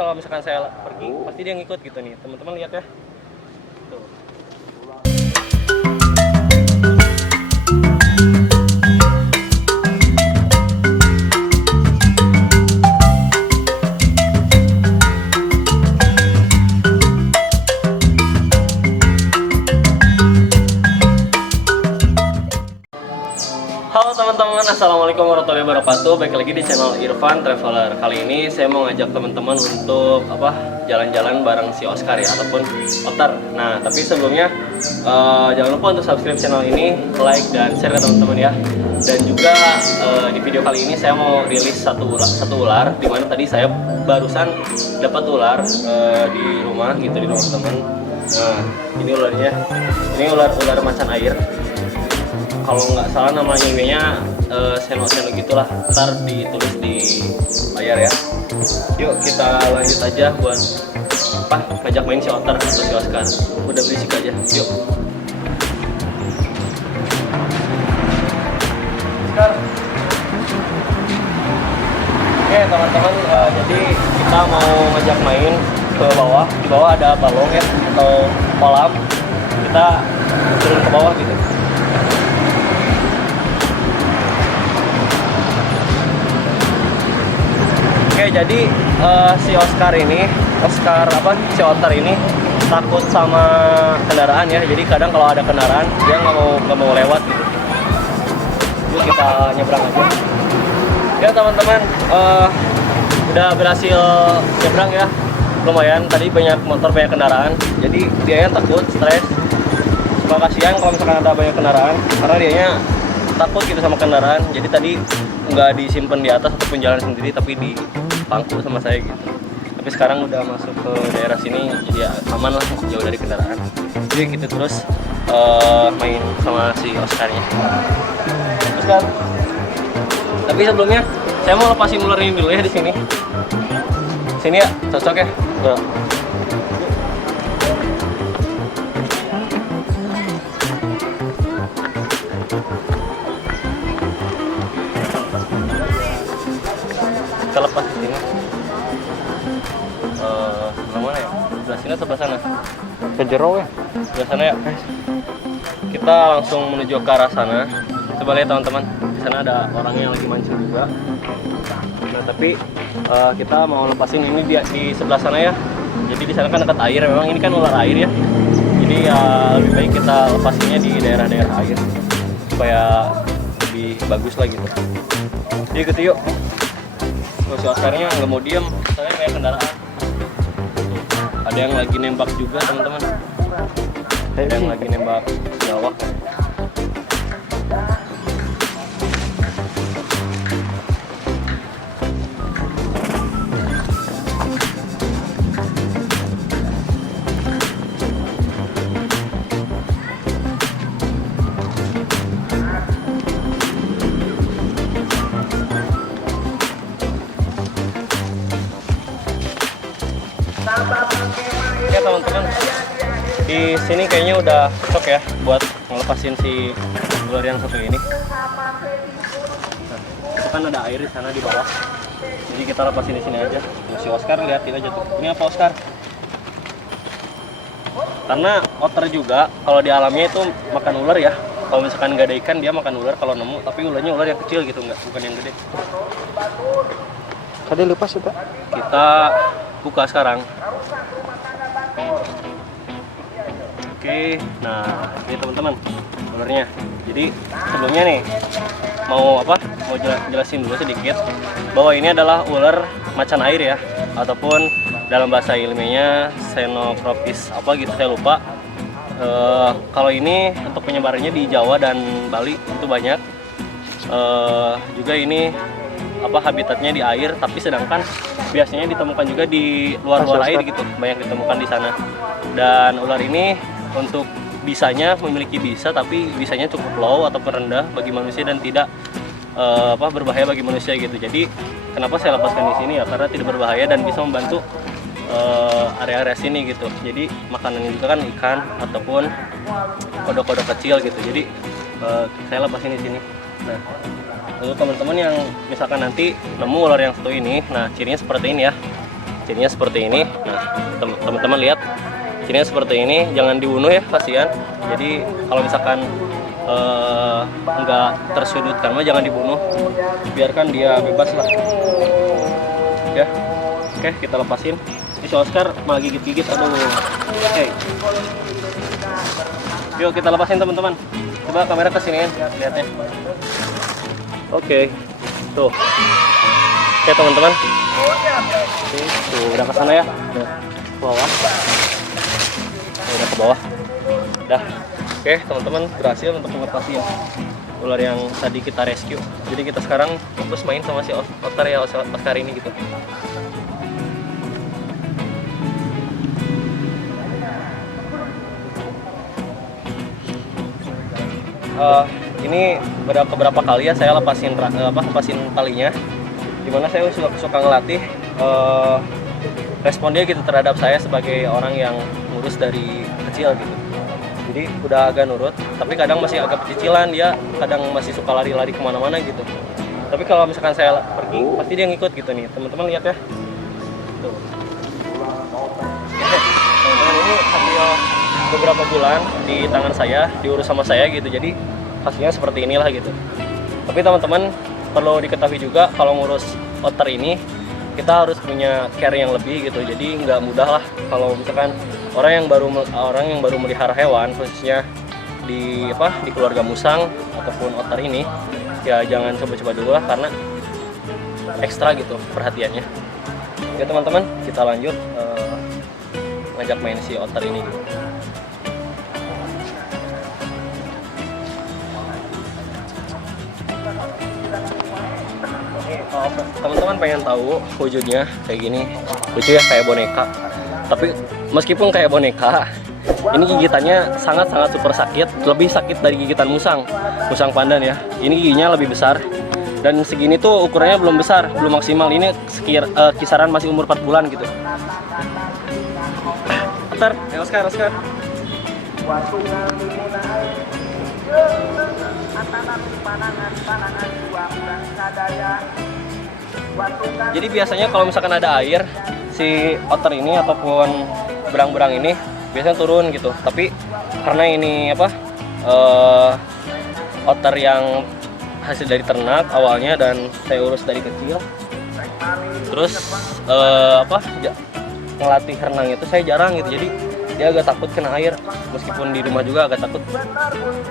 kalau misalkan saya pergi pasti dia ngikut gitu nih, teman-teman lihat ya. Tuh. Halo teman-teman, assalamualaikum warahmatullahi wabarakatuh. Baik lagi di channel Irfan Traveler. Kali ini saya mau ngajak teman-teman untuk jalan-jalan bareng si Oscar ya, ataupun Otar. Nah, tapi sebelumnya jangan lupa untuk subscribe channel ini, like dan share ke teman-teman ya. Dan juga di video kali ini saya mau rilis satu ular, dimana tadi saya barusan dapat ular di rumah gitu, di rumah teman. Nah, ini ularnya. Ini ular macan air. Kalau nggak salah namanya ininya seno-seno gitulah, ntar ditulis di layar ya. Yuk kita lanjut aja buat ngajak main si Otter atau si Oscar. Udah berisik aja, yuk. Oscar. Oke teman-teman, jadi kita mau ngajak main ke bawah. Di bawah ada balong ya, atau kolam. Kita turun ke bawah gitu. Oke, jadi si Oscar ini, si Otter ini takut sama kendaraan ya. Jadi kadang kalau ada kendaraan dia nggak mau lewat gitu. Yuk kita nyebrang aja. Ya teman-teman, udah berhasil nyebrang ya. Lumayan, tadi banyak motor, banyak kendaraan. Jadi dia yang takut, stres. Cuma kasihan kalau misalkan ada banyak kendaraan, karena dianya takut gitu sama kendaraan. Jadi tadi nggak disimpan di atas ataupun jalan sendiri, tapi di pangku sama saya gitu. Tapi sekarang udah masuk ke daerah sini, jadi ya aman lah, jauh dari kendaraan. Jadi kita terus main sama si Oscarnya. Oscar. Tapi sebelumnya saya mau lepasin ular ini dulu ya di sini. Sini ya, cocok ya. Tuh. Kita lepas di sini. Sebelah mana ya? Sebelah sini atau sebelah sana? Ke jero ya? Sebelah sana ya. Kita langsung menuju ke arah sana. Coba lihat teman-teman. Di sana ada orang yang lagi mancing juga. Nah tapi kita mau lepasin ini di sebelah sana ya. Jadi di sana kan dekat air. Memang ini kan ular air ya. Jadi ya lebih baik kita lepasinnya di daerah-daerah air supaya lebih bagus lah gitu. Jadi gitu yuk. Si Oscarnya nggak mau diem, soalnya kayak kendaraan. Ada yang lagi nembak juga teman-teman. Ada yang lagi nembak jawab. Ya teman-teman, di sini kayaknya udah cocok ya buat ngelepasin si ular yang satu ini. Nah, itu kan ada air di sana di bawah. Jadi kita lepasin di sini aja. Nah, si Oscar liatin aja tuh. Ini apa Oscar? Karena otter juga kalau di alamnya itu makan ular ya. Kalau misalkan nggak ada ikan dia makan ular kalau nemu. Tapi ularnya ular yang kecil gitu, bukan yang gede. Tadi lepas ya, Pak? Kita buka sekarang. Oke, nah ini teman-teman ularnya. Jadi sebelumnya nih mau jelasin dulu sedikit bahwa ini adalah ular macan air ya, ataupun dalam bahasa ilmiahnya Xenocropis apa gitu saya lupa. Kalau ini untuk penyebarannya di Jawa dan Bali itu banyak. Juga ini habitatnya di air, tapi sedangkan biasanya ditemukan juga di luar air gitu, banyak ditemukan di sana. Dan ular ini untuk bisanya memiliki bisa, tapi bisanya cukup low atau rendah bagi manusia dan tidak berbahaya bagi manusia gitu. Jadi kenapa saya lepaskan di sini ya, karena tidak berbahaya dan bisa membantu area-area sini gitu. Jadi makanannya juga kan ikan ataupun kodok-kodok kecil gitu. Jadi saya lepasin di sini. Nah, untuk teman-teman yang misalkan nanti nemu ular yang satu ini, nah cirinya seperti ini ya. cirinya seperti ini. Nah, teman-teman lihat cirinya seperti ini, jangan dibunuh ya, kasihan. Jadi kalau misalkan nggak tersudutkan mah jangan dibunuh, biarkan dia bebas lah ya. Oke, kita lepasin. Ini si Oscar malah gigit-gigit, aduh. Oke, yuk kita lepasin teman-teman. Coba kamera kesiniin lihatnya. Oke, tuh. Oke teman-teman, tuh udah ke sana ya, udah ke bawah, udah ke bawah, udah. Oke teman-teman, berhasil untuk mengatasi ya ular yang tadi kita rescue. Jadi kita sekarang fokus main sama si otter ya, Oscar ini gitu. Ini beberapa kali ya saya lepasin talinya, dimana saya suka ngelatih respon dia gitu terhadap saya sebagai orang yang ngurus dari kecil gitu. Jadi udah agak nurut, tapi kadang masih agak pecicilan, dia kadang masih suka lari-lari kemana-mana gitu. Tapi kalau misalkan saya pergi, pasti dia ngikut gitu nih, teman-teman lihat ya. Tuh. Teman-teman, ini hasil beberapa bulan di tangan saya, diurus sama saya gitu. Jadi hasilnya seperti inilah gitu. Tapi teman-teman perlu diketahui juga kalau ngurus otter ini kita harus punya care yang lebih gitu. Jadi nggak mudah lah kalau misalkan orang yang baru melihara hewan, khususnya di keluarga musang ataupun otter ini, ya jangan coba-coba dulu lah karena ekstra gitu perhatiannya. Oke teman-teman, kita lanjut ngajak main si otter ini gitu. Teman-teman pengen tahu wujudnya kayak gini, lucu ya, kayak boneka. Tapi meskipun kayak boneka, ini gigitannya sangat-sangat super sakit, lebih sakit dari gigitan musang pandan ya. Ini giginya lebih besar, dan segini tuh ukurannya belum besar, belum maksimal. Ini kisaran masih umur 4 bulan gitu. Oscar. Jadi biasanya kalau misalkan ada air, si otter ini ataupun berang-berang ini biasanya turun gitu. Tapi karena ini otter yang hasil dari ternak awalnya dan saya urus dari kecil, terus ngelatih renang itu saya jarang gitu. Jadi dia agak takut kena air, meskipun di rumah juga agak takut.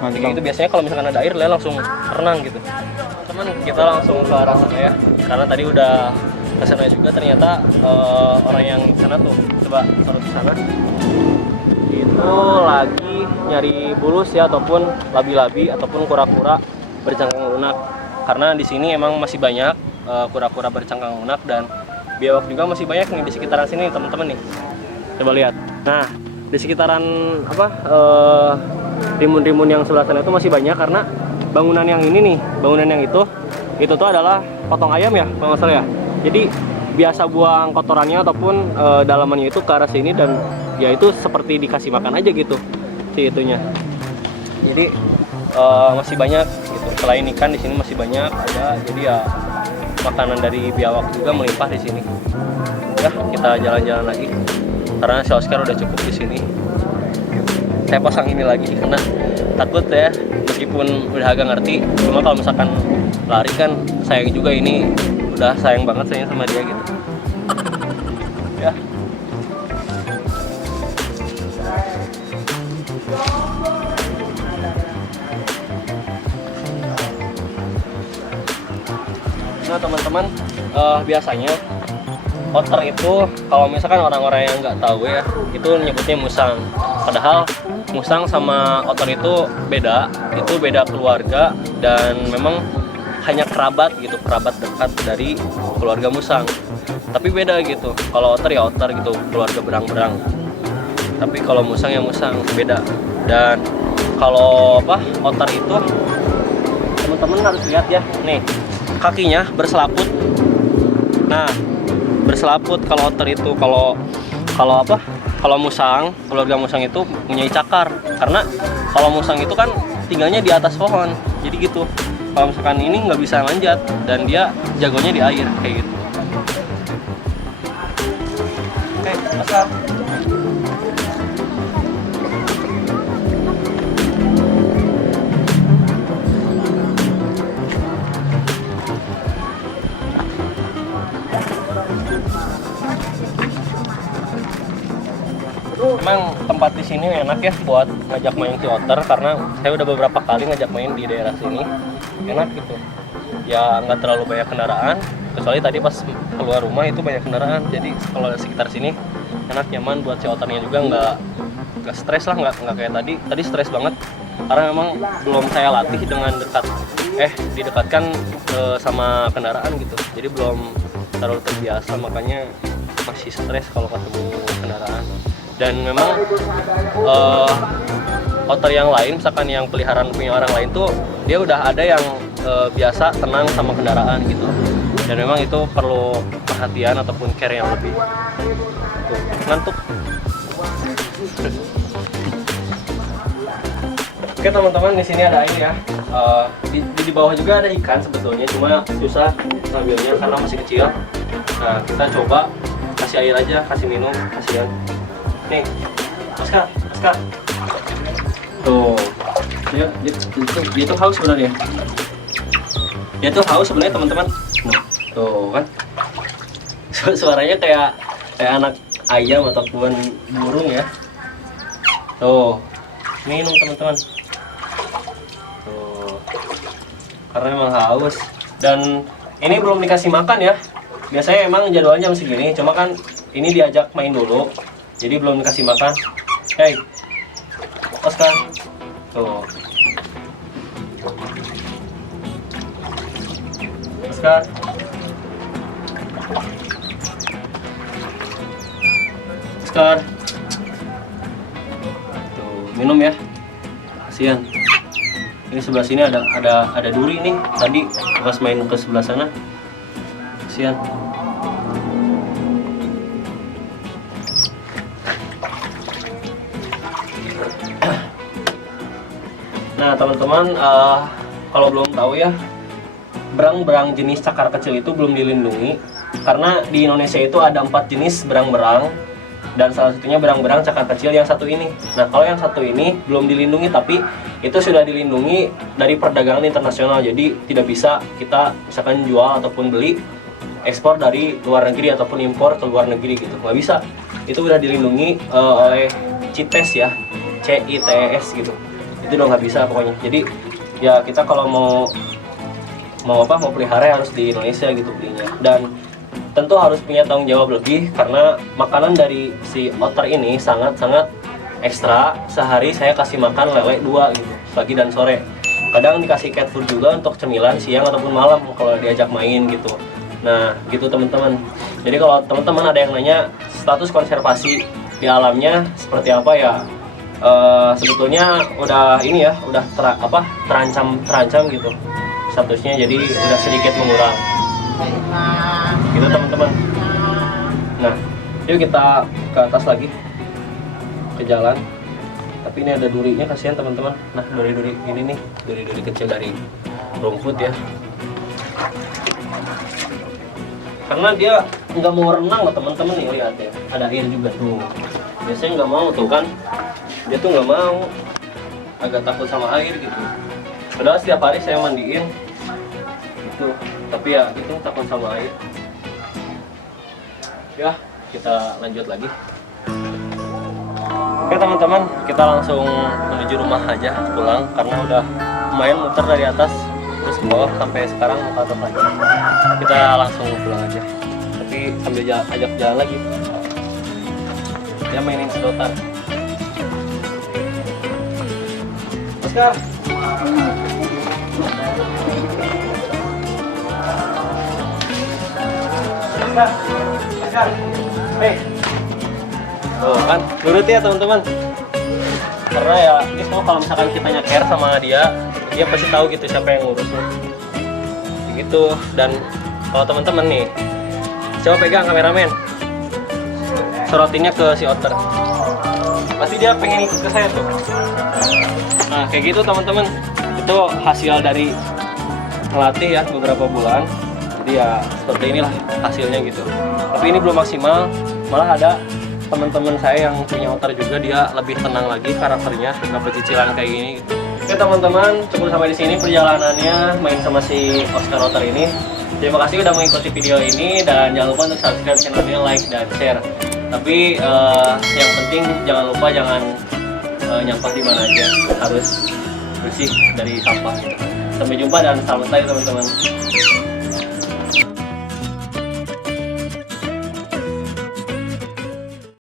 Jadi itu biasanya kalau misalkan ada air dia langsung renang gitu. Teman, kita langsung ke arah sana ya, karena tadi udah ke sana juga. Ternyata orang yang di sana tuh, coba taruh ke sana, itu lagi nyari bulus ya, ataupun labi-labi ataupun kura-kura bercangkang lunak. Karena di sini emang masih banyak kura-kura bercangkang lunak, dan biawak juga masih banyak nih di sekitaran sini teman-teman nih. Coba lihat. Nah, di sekitaran rimbun-rimbun yang sebelah sana itu masih banyak, karena bangunan yang ini nih, bangunan yang itu tuh adalah potong ayam ya, kalau nggak salah ya. Jadi biasa buang kotorannya ataupun dalamannya itu ke arah sini, dan ya itu seperti dikasih makan aja gitu si itunya. Jadi masih banyak gitu. Selain ikan di sini masih banyak ada. Jadi ya makanan dari biawak juga melimpah di sini. Ya, kita jalan-jalan lagi karena si Oscar udah cukup di sini. Saya pasang ini lagi karena takut ya, meskipun udah agak ngerti, cuma kalau misalkan lari kan sayang juga. Ini udah sayang banget saya sama dia gitu ya. Nah teman-teman, biasanya otter itu kalau misalkan orang-orang yang nggak tahu ya, itu nyebutnya musang. Padahal musang sama otter itu beda keluarga, dan memang hanya kerabat gitu, kerabat dekat dari keluarga musang. Tapi beda gitu, kalau otter ya otter gitu, keluarga berang-berang. Tapi kalau musang ya musang, beda. Dan kalau otter itu teman-teman harus lihat ya, nih kakinya berselaput. Nah, berselaput kalau otter itu. Kalau musang, keluarga musang itu punya cakar. Karena kalau musang itu kan tinggalnya di atas pohon, jadi gitu. Kalau misalkan ini nggak bisa manjat, dan dia jagonya di air kayak gitu. Askar. Emang tempat di sini enak ya buat ngajak main si otter, karena saya udah beberapa kali ngajak main di daerah sini, enak gitu. Ya nggak terlalu banyak kendaraan, kecuali tadi pas keluar rumah itu banyak kendaraan. Jadi kalau sekitar sini enak, nyaman buat si otternya juga, nggak stres lah, nggak kayak tadi stres banget karena memang belum saya latih dengan didekatkan sama kendaraan gitu, jadi belum terlalu terbiasa, makanya masih stres kalau ketemu kendaraan. Dan memang otter yang lain, misalkan yang peliharaan punya orang lain tuh, dia udah ada yang biasa tenang sama kendaraan gitu, dan memang itu perlu perhatian ataupun care yang lebih. Tuh, ngantuk. Oke teman-teman, di sini ada air ya. Di bawah juga ada ikan sebetulnya, cuma susah ngambilnya karena masih kecil. Nah, kita coba kasih air aja, kasih minum, kasihan. Nih, Askar. Tuh, dia tuh haus sebenarnya. Dia tuh haus sebenarnya teman-teman. Nah, tuh kan, suaranya kayak anak ayam ataupun burung ya. Tuh, minum teman-teman. Tuh, karena emang haus. Dan ini belum dikasih makan ya. Biasanya emang jadwalnya jam segini, cuma kan ini diajak main dulu, jadi belum dikasih makan. Hey, Askar. Tuh, Askar. Askar. Tuh, minum ya. Kasihan. Ini sebelah sini ada duri nih. Tadi pas main ke sebelah sana. Kasihan. Nah teman-teman, kalau belum tahu ya, berang-berang jenis cakar kecil itu belum dilindungi, karena di Indonesia itu ada 4 jenis berang-berang, dan salah satunya berang-berang cakar kecil yang satu ini. Nah kalau yang satu ini belum dilindungi, tapi itu sudah dilindungi dari perdagangan internasional, jadi tidak bisa kita misalkan jual ataupun beli ekspor dari luar negeri ataupun impor ke luar negeri gitu, nggak bisa. Itu udah dilindungi oleh CITES ya, CITES gitu. Itu udah nggak bisa pokoknya. Jadi ya kita kalau mau pelihara harus di Indonesia gitu belinya, dan tentu harus punya tanggung jawab lebih, karena makanan dari si otter ini sangat ekstra. Sehari saya kasih makan lele 2 gitu, pagi dan sore. Kadang dikasih cat food juga untuk cemilan siang ataupun malam kalau diajak main gitu. Nah gitu teman-teman. Jadi kalau teman-teman ada yang nanya status konservasi di alamnya seperti apa ya, sebetulnya udah ini ya, udah terancam gitu statusnya, jadi udah sedikit mengurang gitu teman-teman. Nah yuk kita ke atas lagi, ke jalan. Tapi ini ada durinya, kasihan teman-teman. Nah duri-duri ini nih, duri-duri kecil dari rumput ya, karena dia nggak mau renang loh teman-teman. Nih lihat ya, ada air juga tuh. Biasanya nggak mau tuh kan, dia tuh nggak mau, agak takut sama air gitu. Padahal setiap hari saya mandiin gitu, tapi ya itu takut sama air. Ya kita lanjut lagi. Oke teman-teman, kita langsung menuju rumah aja, pulang, karena udah lumayan muter dari atas terus ke bawah sampai sekarang ke atas lagi. Kita langsung pulang aja, tapi sambil ajak jalan lagi. Dia mainin sedotan. Askar. Askar. Hei. Tuh kan, nurut ya teman-teman. Karena ya itu kalau misalkan kita care sama dia pasti tahu gitu siapa yang ngurus. Begitu. Dan kalau teman-teman nih, coba pegang kameramen, sorotinnya ke si otter. Pasti dia pengen ikut ke saya tuh. Nah kayak gitu teman-teman, itu hasil dari ngelatih ya beberapa bulan. Jadi ya seperti inilah hasilnya gitu. Tapi ini belum maksimal, malah ada teman-teman saya yang punya otter juga, dia lebih tenang lagi karakternya, nggak pecicilan kayak gini. Oke teman-teman, cukup sampai di sini perjalanannya main sama si Oscar Otter ini. Terima kasih udah mengikuti video ini dan jangan lupa untuk subscribe channelnya, like dan share. Tapi yang penting jangan lupa jangan nyampah di mana aja, harus bersih dari sampah. Sampai jumpa dan selamat stay teman-teman.